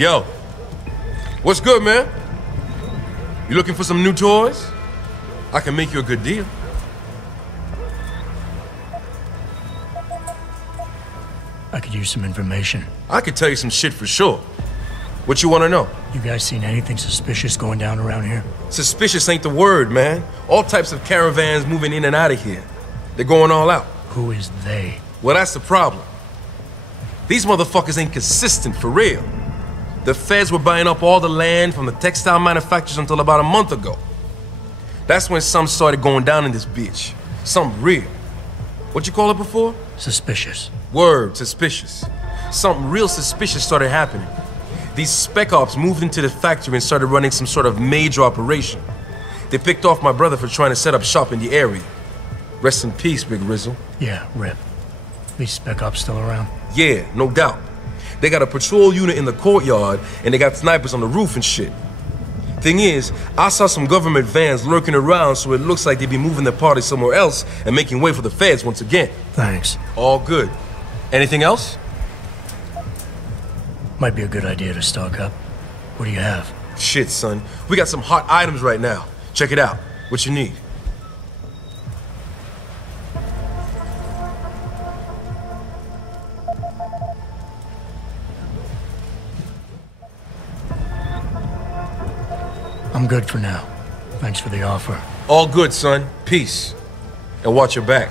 Yo, what's good, man? You looking for some new toys? I can make you a good deal. I could use some information. I could tell you some shit for sure. What you want to know? You guys seen anything suspicious going down around here? Suspicious ain't the word, man. All types of caravans moving in and out of here. They're going all out. Who is they? Well, that's the problem. These motherfuckers ain't consistent, for real. The feds were buying up all the land from the textile manufacturers until about a month ago. That's when some started going down in this bitch. Something real. What you call it before? Suspicious. Word, suspicious. Something real suspicious started happening. These spec ops moved into the factory and started running some sort of major operation. They picked off my brother for trying to set up shop in the area. Rest in peace, Big Rizzle. Yeah, rip. These spec ops still around? Yeah, no doubt. They got a patrol unit in the courtyard, and they got snipers on the roof and shit. Thing is, I saw some government vans lurking around, so it looks like they be moving the party somewhere else and making way for the feds once again. Thanks. All good. Anything else? Might be a good idea to stock up. What do you have? Shit, son. We got some hot items right now. Check it out. What you need? I'm good for now. Thanks for the offer. All good, son. Peace. And watch your back.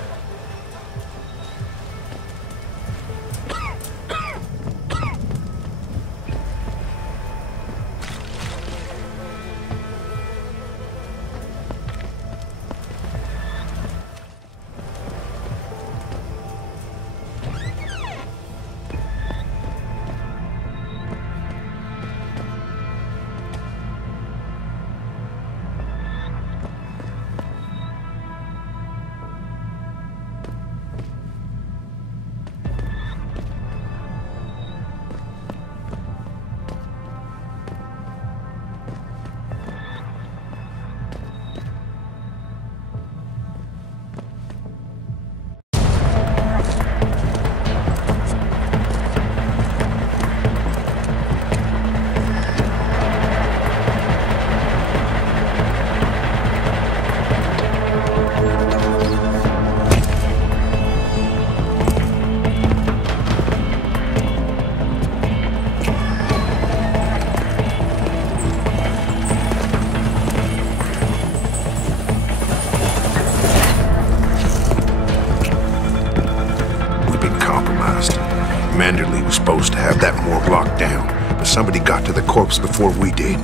Manderley was supposed to have that morgue locked down, but somebody got to the corpse before we did.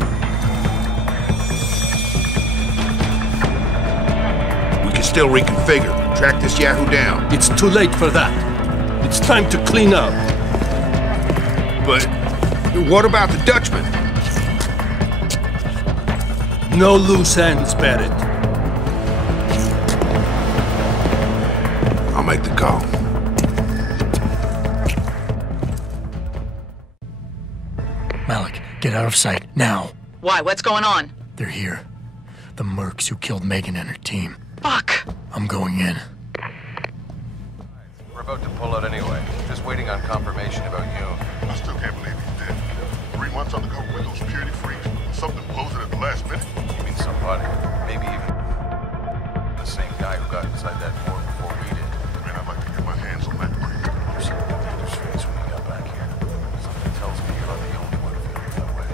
We can still reconfigure, track this Yahoo down. It's too late for that. It's time to clean up. But what about the Dutchman? No loose ends, Barrett. I'll make the call. Malik, get out of sight, now. Why? What's going on? They're here. The mercs who killed Megan and her team. Fuck! I'm going in. We're about to pull out anyway. Just waiting on confirmation about you. I still can't believe he's dead. 3 months undercover with those purity freaks. Something blows it at the last minute. You mean somebody? Maybe even the same guy who got inside that morgue before we did. Man, I'd like to get my hands on that freak. You saw the detective's face when he got back here. Something tells me you're not the only one feeling that way.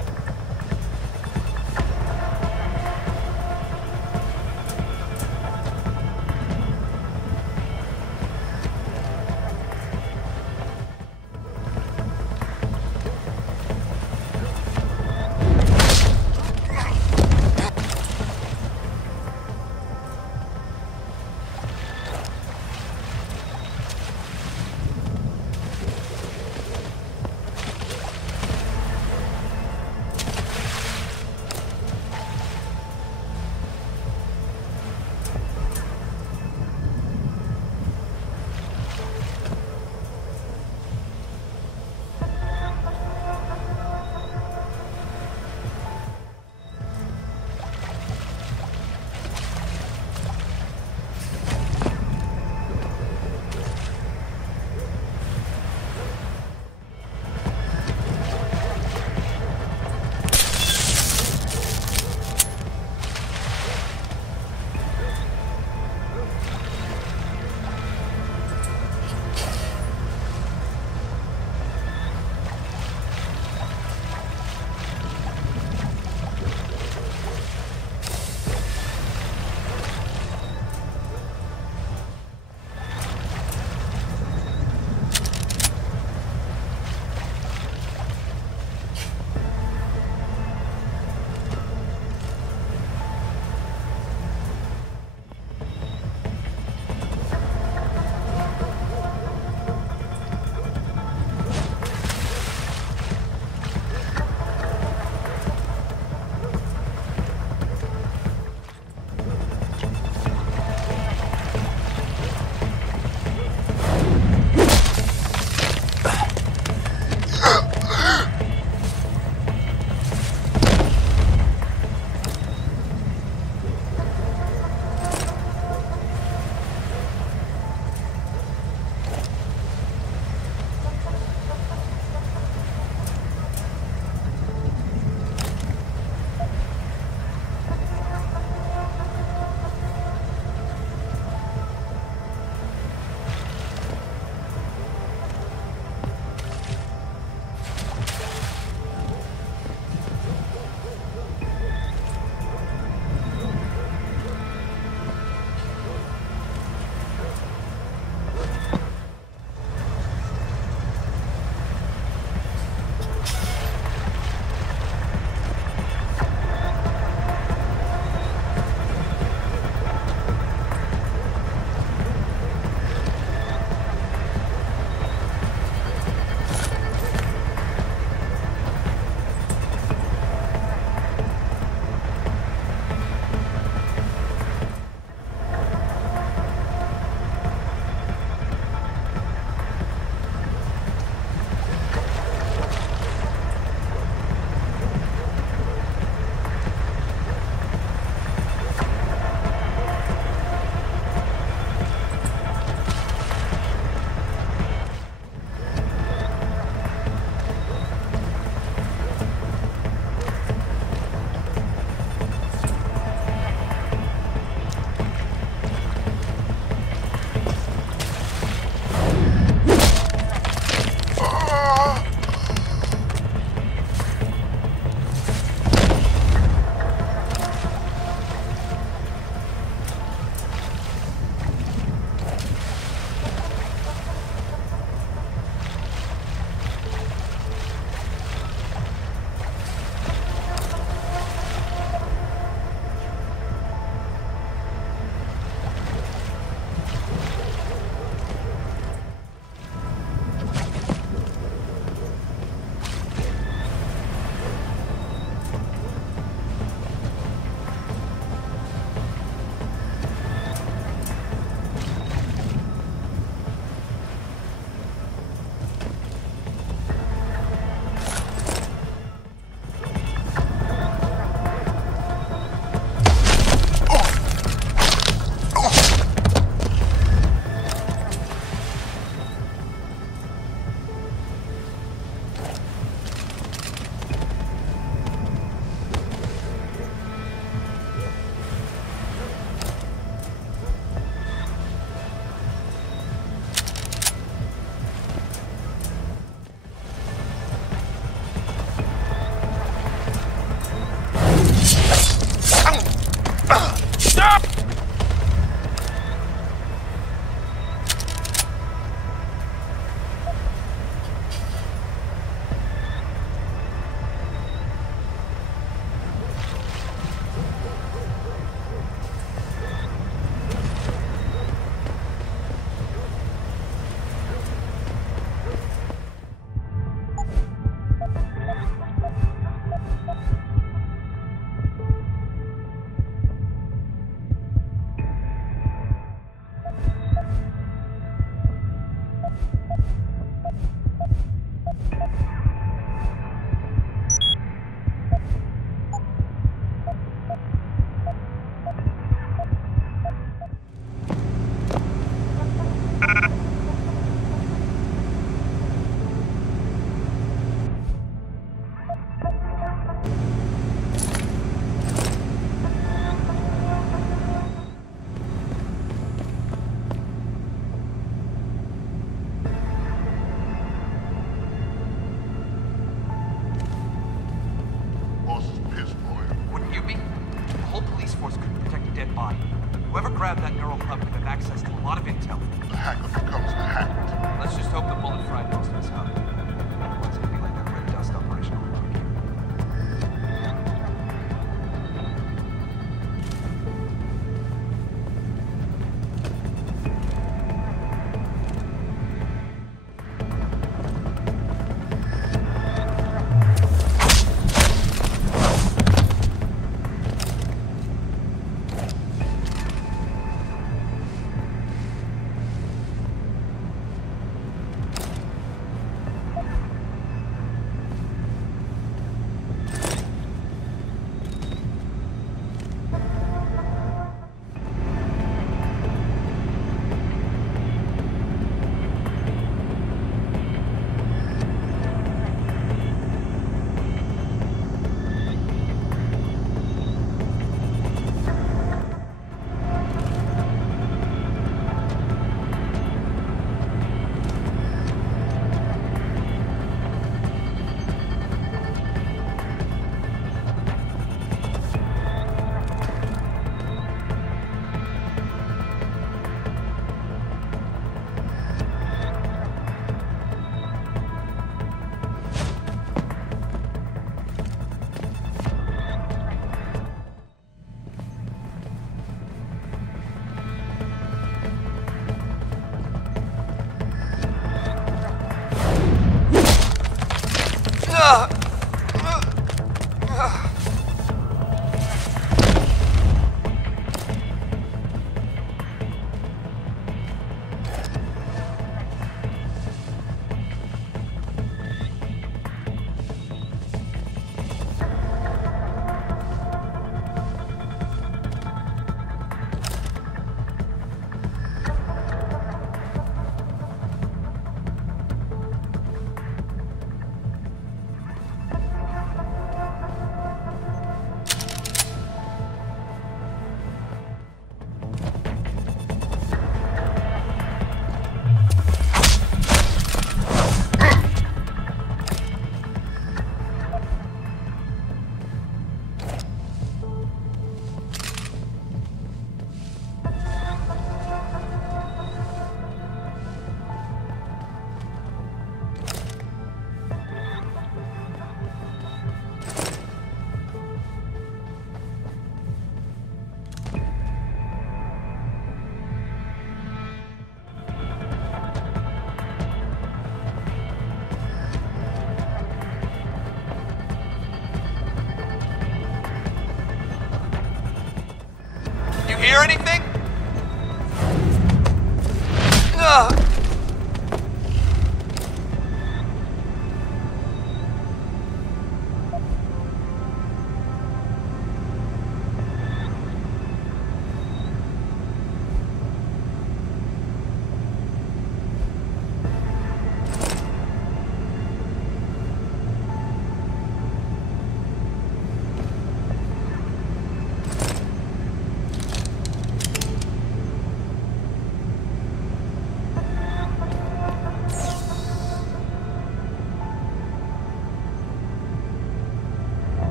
Hear anything?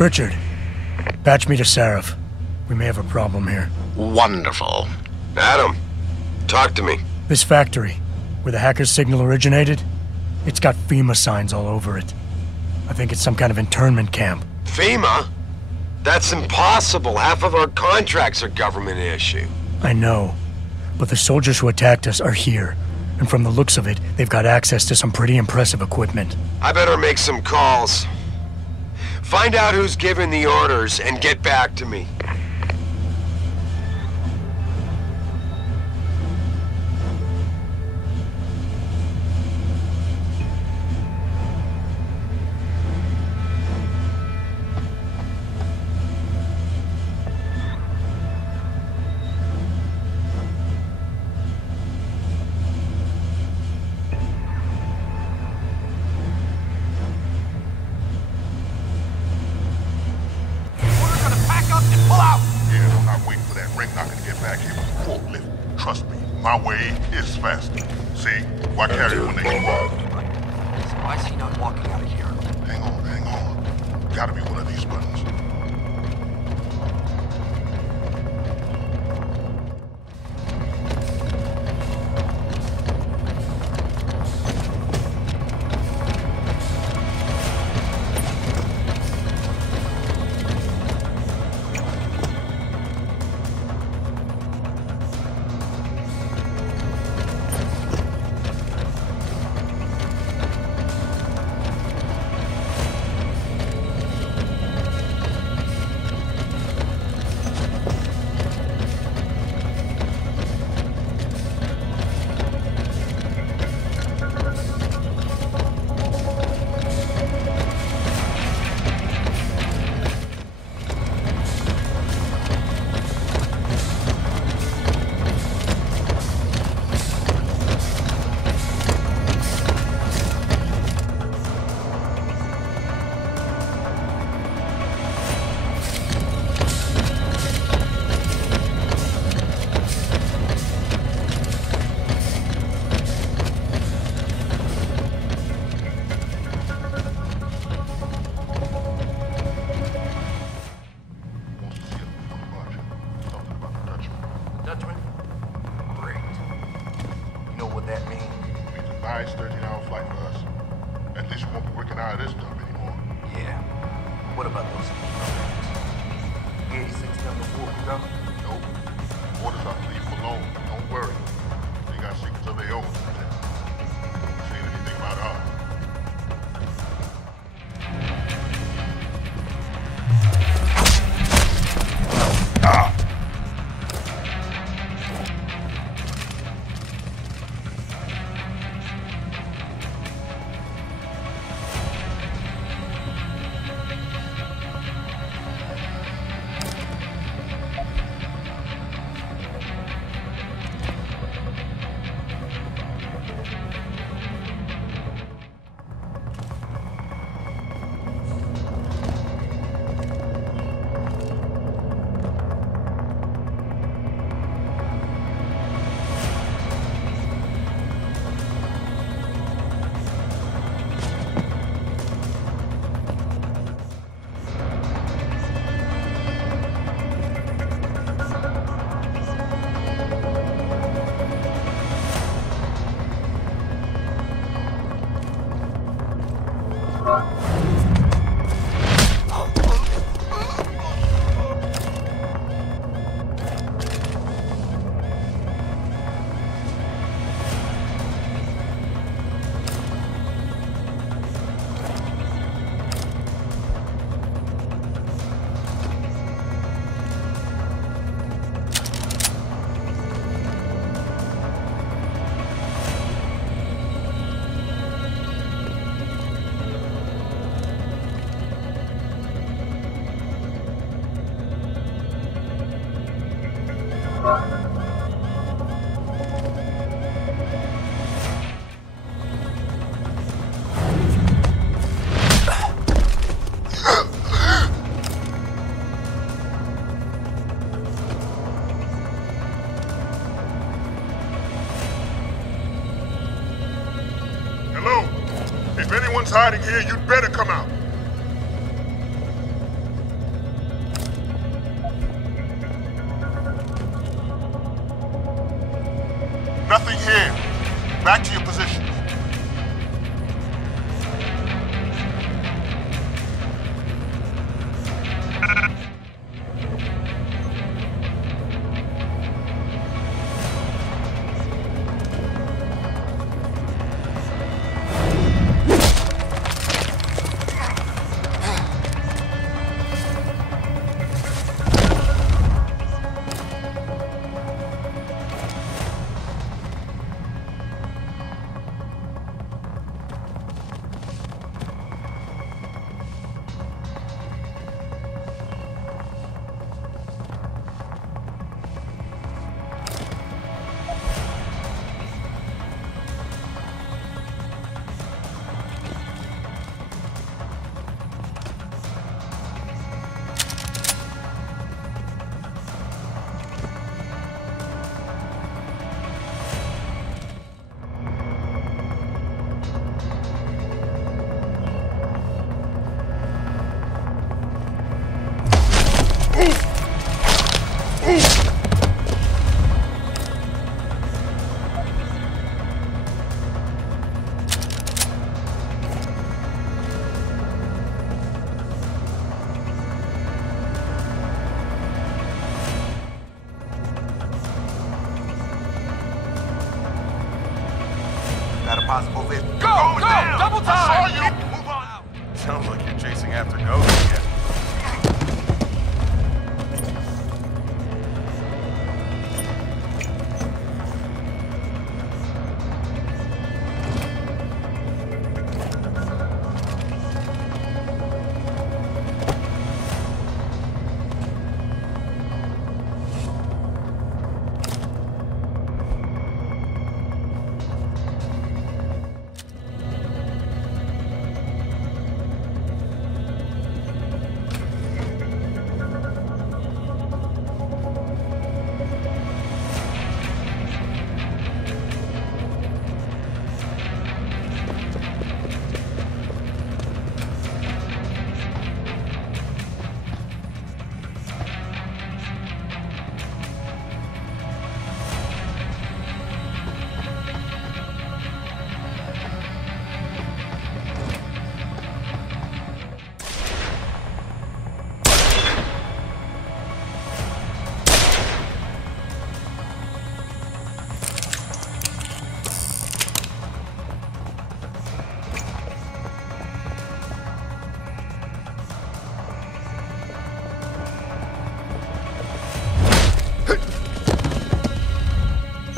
Richard, patch me to Sarif. We may have a problem here. Wonderful. Adam, talk to me. This factory, where the hacker's signal originated, it's got FEMA signs all over it. I think it's some kind of internment camp. FEMA? That's impossible. Half of our contracts are government issue. I know. But the soldiers who attacked us are here. And from the looks of it, they've got access to some pretty impressive equipment. I better make some calls. Find out who's giving the orders and get back to me. Yeah, I'm not waiting for that ring knocker to get back here with a forklift. Trust me, my way is faster. See, why carry it when they can walk? So why is he not walking out of here? Hang on. Gotta be one of these buttons. Dutchman? Great. You know what that means? It's a nice 13-hour flight for us. At least we won't be working out of this dump anymore. Yeah. What about those programs? 86 number 4 go? Nope. Orders are to leave them alone. Don't worry. They got secrets of their own to protect. Saying anything about ours. Hello? If anyone's hiding here, you'd better come out. Nothing here. Back to your positions. Sounds like you're chasing after ghosts again.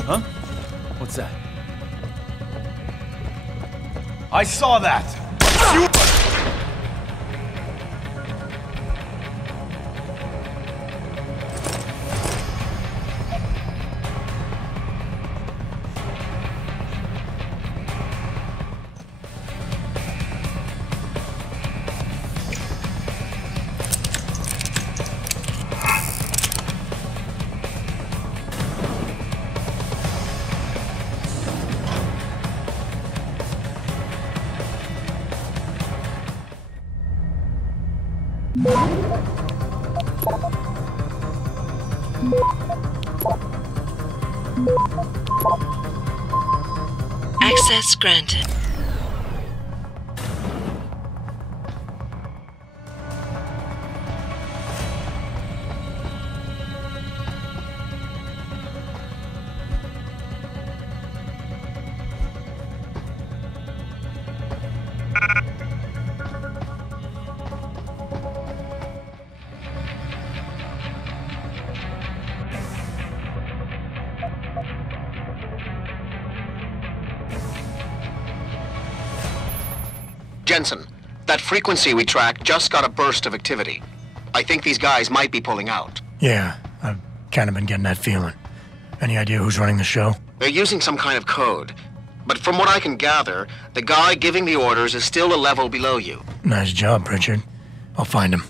Huh? What's that? I saw that! Access granted. Jensen, that frequency we tracked just got a burst of activity. I think these guys might be pulling out. Yeah, I've kind of been getting that feeling. Any idea who's running the show? They're using some kind of code. But from what I can gather, the guy giving the orders is still a level below you. Nice job, Pritchard. I'll find him.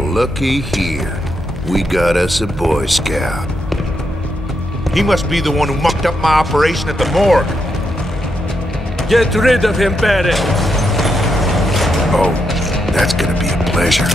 Looky here. We got us a Boy Scout. He must be the one who mucked up my operation at the morgue. Get rid of him, Barrett. Oh, that's gonna be a pleasure.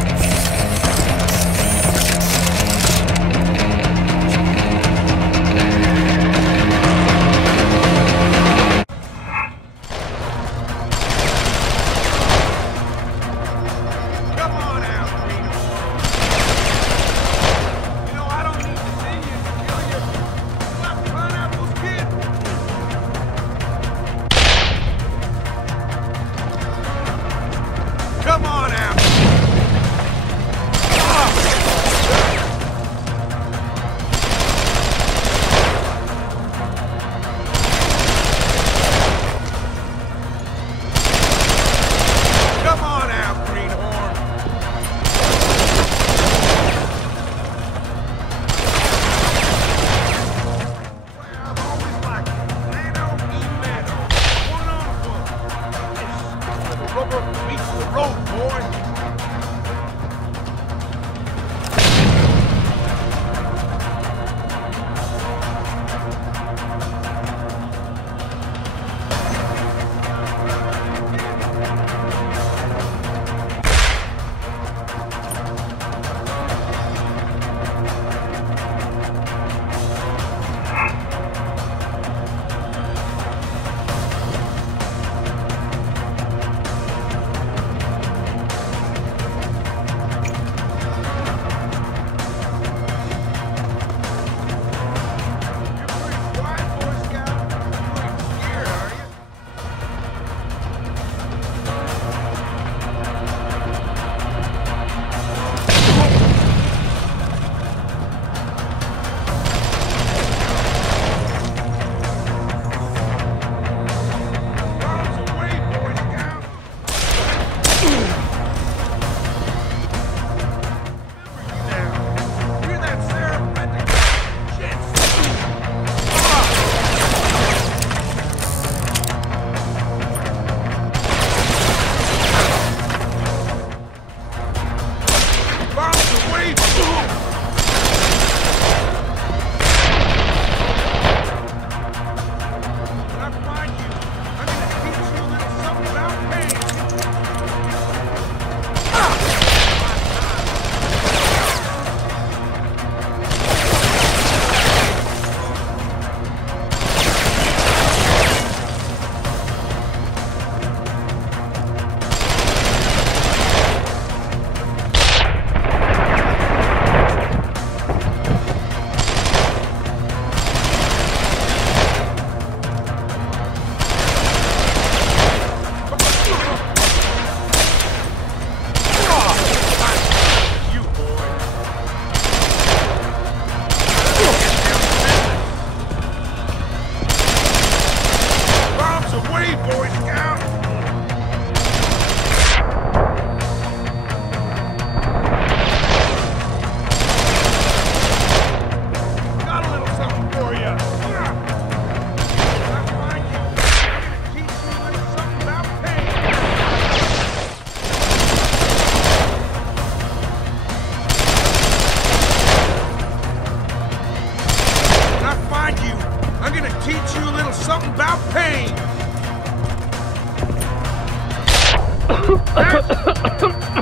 rubber meets the road, boy.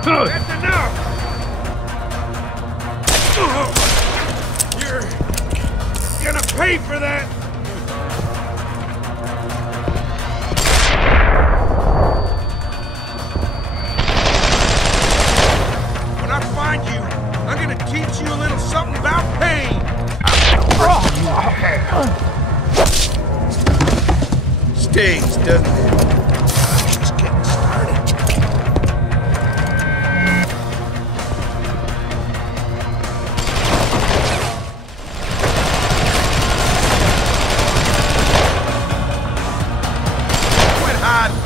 That's enough! You're gonna pay for that! When I find you, I'm gonna teach you a little something about pain! Stings, doesn't it? Just getting started. Quit hiding!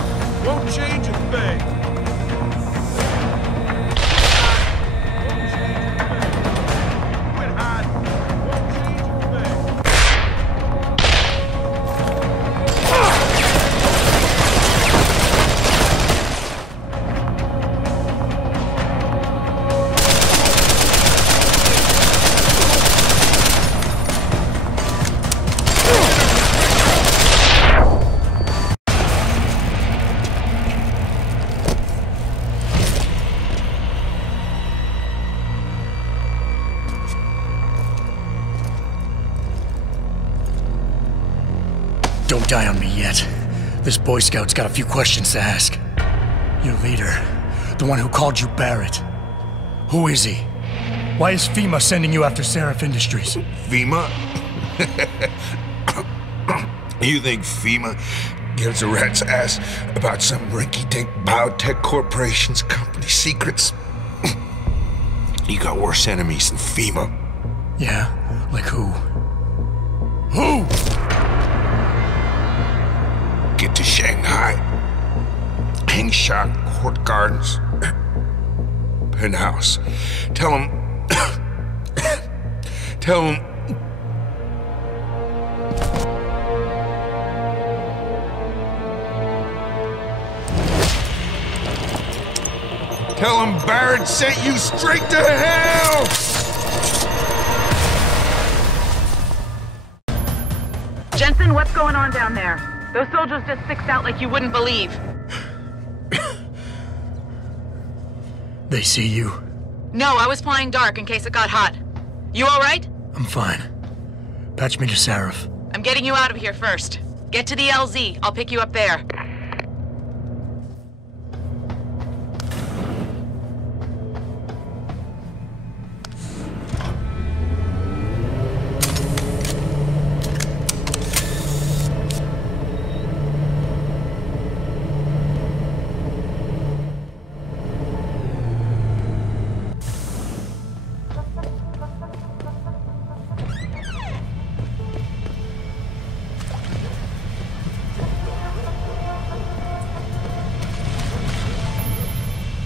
Won't change a thing! Quit hiding! Won't change a thing! Don't die on me yet. This Boy Scout's got a few questions to ask. Your leader, the one who called you Barrett. Who is he? Why is FEMA sending you after Seraph Industries? FEMA? You think FEMA gives a rat's ass about some rinky-dink biotech corporation's company secrets? You got worse enemies than FEMA. Yeah? Like who? Who? Get to Shanghai. Hang shot, Court Gardens. Penthouse. Tell him... Tell him... Tell him Barrett sent you straight to hell! Jensen, what's going on down there? Those soldiers just sixed out like you wouldn't believe. They see you? No, I was flying dark in case it got hot. You alright? I'm fine. Patch me to Sarif. I'm getting you out of here first. Get to the LZ. I'll pick you up there.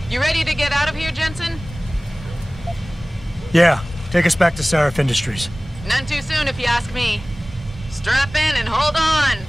You ready to get out of here, Jensen? Yeah, take us back to Sarif Industries. None too soon, if you ask me. Strap in and hold on.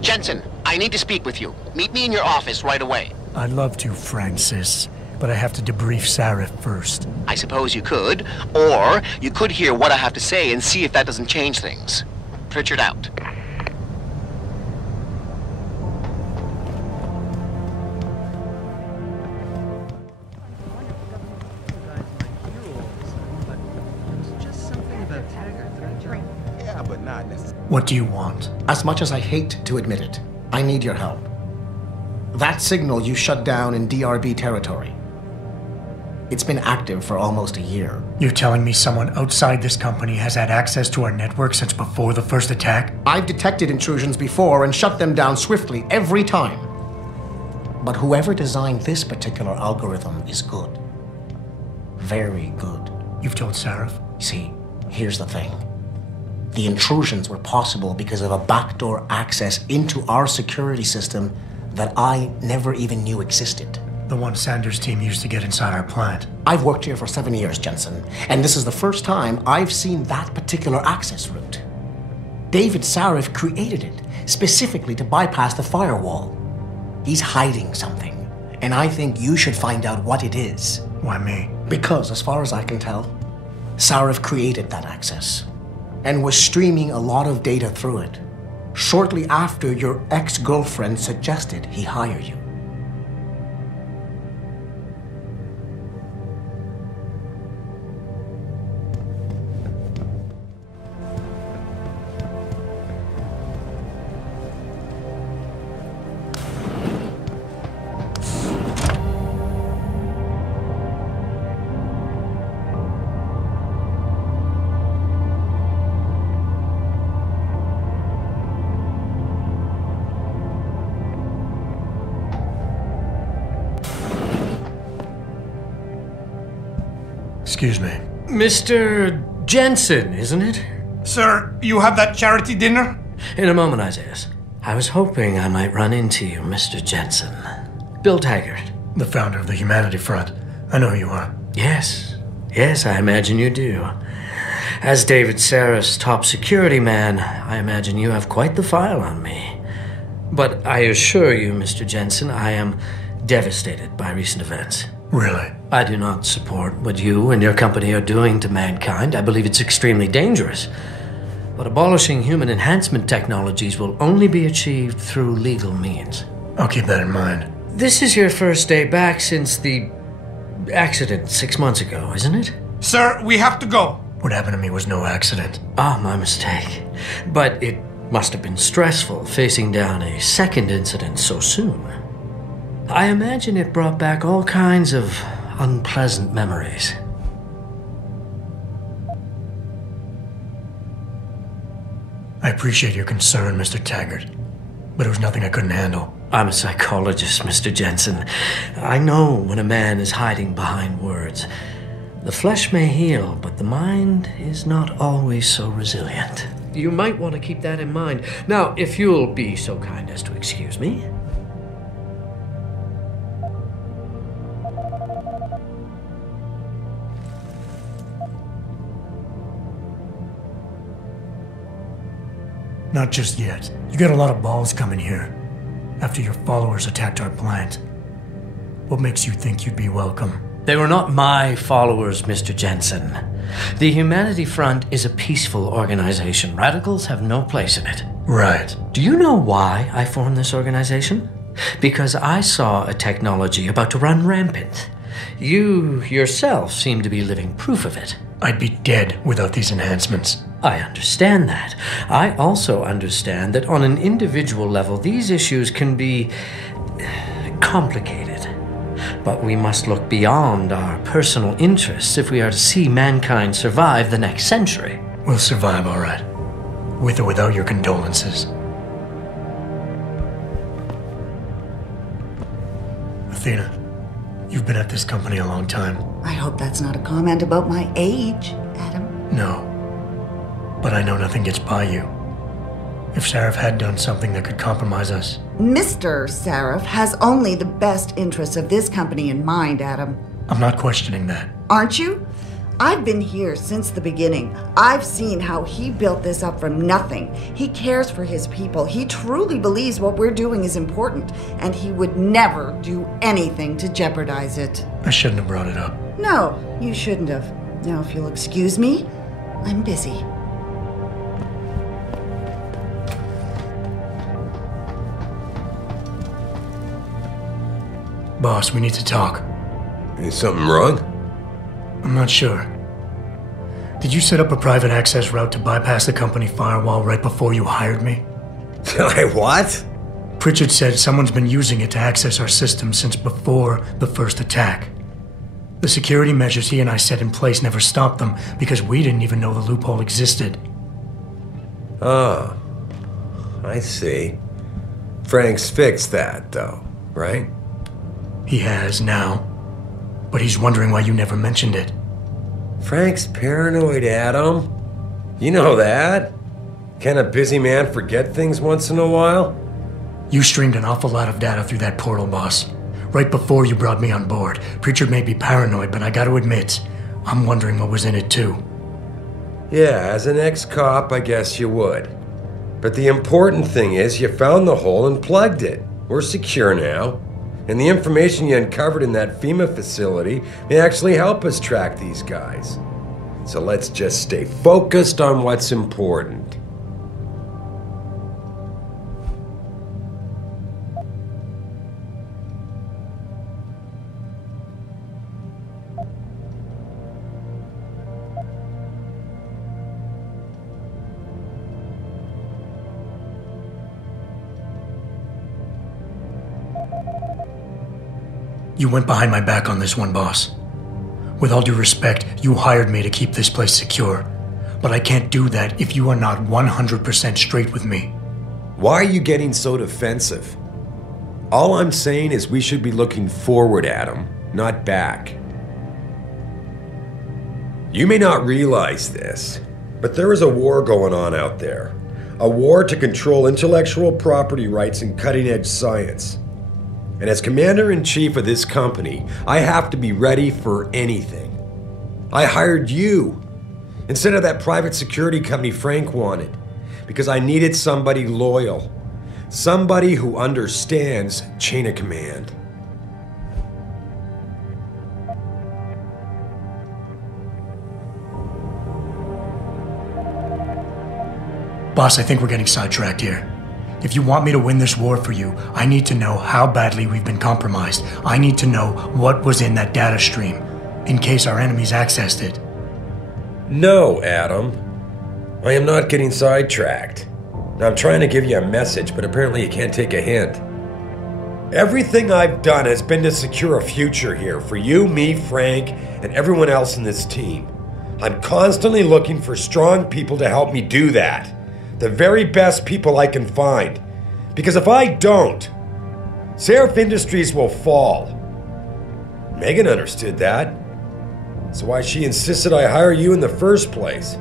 Jensen, I need to speak with you. Meet me in your office right away. I'd love to, Francis, but I have to debrief Sarif first. I suppose you could, or you could hear what I have to say and see if that doesn't change things. Pritchard out. What do you want? As much as I hate to admit it, I need your help. That signal you shut down in DRB territory. It's been active for almost a year. You're telling me someone outside this company has had access to our network since before the first attack? I've detected intrusions before and shut them down swiftly every time. But whoever designed this particular algorithm is good. Very good. You've told Sarif? See, here's the thing. The intrusions were possible because of a backdoor access into our security system that I never even knew existed. The one Sanders' team used to get inside our plant. I've worked here for 7 years, Jensen, and this is the first time I've seen that particular access route. David Sarif created it specifically to bypass the firewall. He's hiding something, and I think you should find out what it is. Why me? Because, as far as I can tell, Sarif created that access and was streaming a lot of data through it shortly after your ex-girlfriend suggested he hire you. Excuse me. Mr. Jenson, isn't it? Sir, you have that charity dinner? In a moment, Isaiah. I was hoping I might run into you, Mr. Jenson. Bill Taggart. The founder of the Humanity Front. I know who you are. Yes. Yes, I imagine you do. As David Sarif's top security man, I imagine you have quite the file on me. But I assure you, Mr. Jenson, I am devastated by recent events. Really? I do not support what you and your company are doing to mankind. I believe it's extremely dangerous. But abolishing human enhancement technologies will only be achieved through legal means. I'll keep that in mind. This is your first day back since the accident 6 months ago, isn't it? Sir, we have to go. What happened to me was no accident. Ah, my mistake. But it must have been stressful facing down a second incident so soon. I imagine it brought back all kinds of unpleasant memories. I appreciate your concern, Mr. Taggart, but it was nothing I couldn't handle. I'm a psychologist, Mr. Jensen. I know when a man is hiding behind words. The flesh may heal, but the mind is not always so resilient. You might want to keep that in mind. Now, if you'll be so kind as to excuse me. Not just yet. You got a lot of balls coming here after your followers attacked our plant. What makes you think you'd be welcome? They were not my followers, Mr. Jensen. The Humanity Front is a peaceful organization. Radicals have no place in it. Right. Do you know why I formed this organization? Because I saw a technology about to run rampant. You yourself seem to be living proof of it. I'd be dead without these enhancements. I understand that. I also understand that on an individual level, these issues can be complicated. But we must look beyond our personal interests if we are to see mankind survive the next century. We'll survive, all right. With or without your condolences. Athena, you've been at this company a long time. I hope that's not a comment about my age, Adam. No. But I know nothing gets by you. If Sarif had done something that could compromise us. Mr. Sarif has only the best interests of this company in mind, Adam. I'm not questioning that. Aren't you? I've been here since the beginning. I've seen how he built this up from nothing. He cares for his people. He truly believes what we're doing is important, and he would never do anything to jeopardize it. I shouldn't have brought it up. No, you shouldn't have. Now, if you'll excuse me, I'm busy. Boss, we need to talk. Is something wrong? I'm not sure. Did you set up a private access route to bypass the company firewall right before you hired me? What? Pritchard said someone's been using it to access our system since before the first attack. The security measures he and I set in place never stopped them because we didn't even know the loophole existed. Oh, I see. Frank's fixed that, though, right? He has now, but he's wondering why you never mentioned it. Frank's paranoid, Adam. You know that. Can a busy man forget things once in a while? You streamed an awful lot of data through that portal, boss. Right before you brought me on board. Pritchard may be paranoid, but I gotta admit, I'm wondering what was in it too. Yeah, as an ex-cop, I guess you would. But the important thing is you found the hole and plugged it. We're secure now. And the information you uncovered in that FEMA facility may actually help us track these guys. So let's just stay focused on what's important. You went behind my back on this one, boss. With all due respect, you hired me to keep this place secure. But I can't do that if you are not 100% straight with me. Why are you getting so defensive? All I'm saying is we should be looking forward, Adam, not back. You may not realize this, but there is a war going on out there. A war to control intellectual property rights and cutting-edge science. And as commander-in-chief of this company, I have to be ready for anything. I hired you instead of that private security company Frank wanted because I needed somebody loyal, somebody who understands chain of command. Boss, I think we're getting sidetracked here. If you want me to win this war for you, I need to know how badly we've been compromised. I need to know what was in that data stream, in case our enemies accessed it. No, Adam. I am not getting sidetracked. I'm trying to give you a message, but apparently you can't take a hint. Everything I've done has been to secure a future here for you, me, Frank, and everyone else in this team. I'm constantly looking for strong people to help me do that. The very best people I can find. Because if I don't, Seraph Industries will fall. Megan understood that. That's why she insisted I hire you in the first place.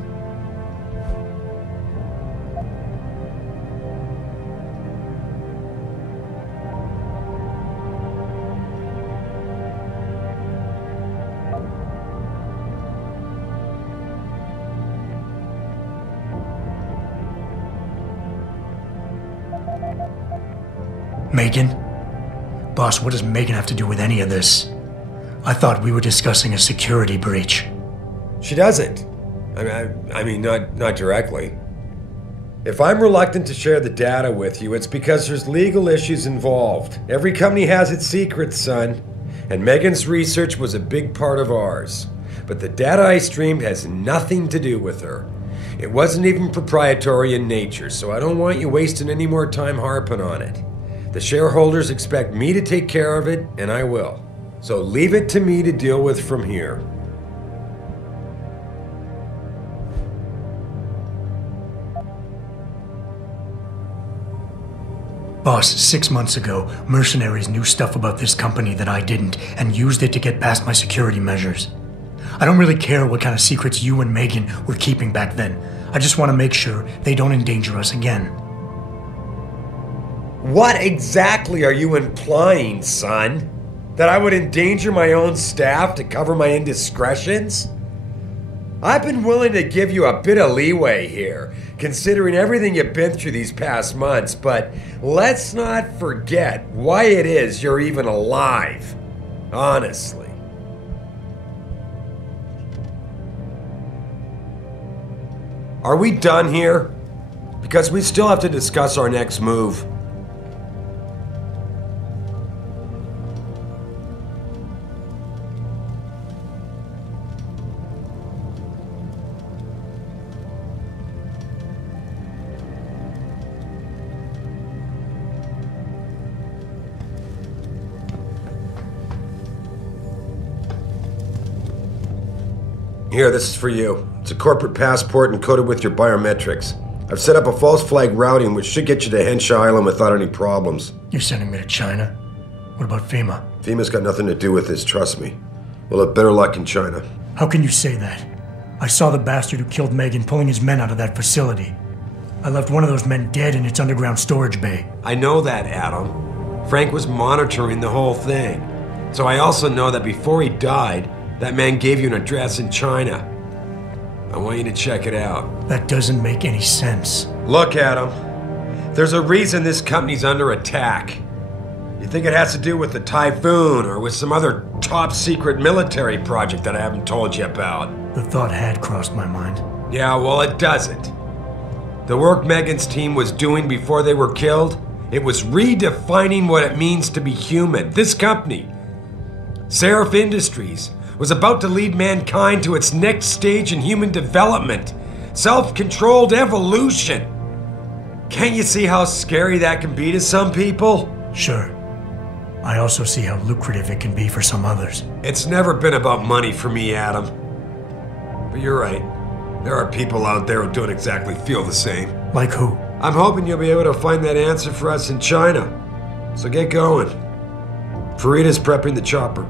Megan? Boss, what does Megan have to do with any of this? I thought we were discussing a security breach. She doesn't. I mean, not directly. If I'm reluctant to share the data with you, it's because there's legal issues involved. Every company has its secrets, son. And Megan's research was a big part of ours. But the data I streamed has nothing to do with her. It wasn't even proprietary in nature, so I don't want you wasting any more time harping on it. The shareholders expect me to take care of it, and I will. So leave it to me to deal with from here. Boss, 6 months ago, mercenaries knew stuff about this company that I didn't, and used it to get past my security measures. I don't really care what kind of secrets you and Megan were keeping back then. I just want to make sure they don't endanger us again. What exactly are you implying, son? That I would endanger my own staff to cover my indiscretions? I've been willing to give you a bit of leeway here, considering everything you've been through these past months, but let's not forget why it is you're even alive. Honestly. Are we done here? Because we still have to discuss our next move. Here, this is for you. It's a corporate passport encoded with your biometrics. I've set up a false flag routing which should get you to Henshaw Island without any problems. You're sending me to China? What about FEMA? FEMA's got nothing to do with this, trust me. We'll have better luck in China. How can you say that? I saw the bastard who killed Megan pulling his men out of that facility. I left one of those men dead in its underground storage bay. I know that, Adam. Frank was monitoring the whole thing. So I also know that before he died, that man gave you an address in China. I want you to check it out. That doesn't make any sense. Look, Adam. There's a reason this company's under attack. You think it has to do with the Typhoon or with some other top-secret military project that I haven't told you about? The thought had crossed my mind. Yeah, well, it doesn't. The work Megan's team was doing before they were killed, it was redefining what it means to be human. This company, Seraph Industries, was about to lead mankind to its next stage in human development. Self-controlled evolution. Can't you see how scary that can be to some people? Sure. I also see how lucrative it can be for some others. It's never been about money for me, Adam. But you're right. There are people out there who don't exactly feel the same. Like who? I'm hoping you'll be able to find that answer for us in China. So get going. Farida's prepping the chopper.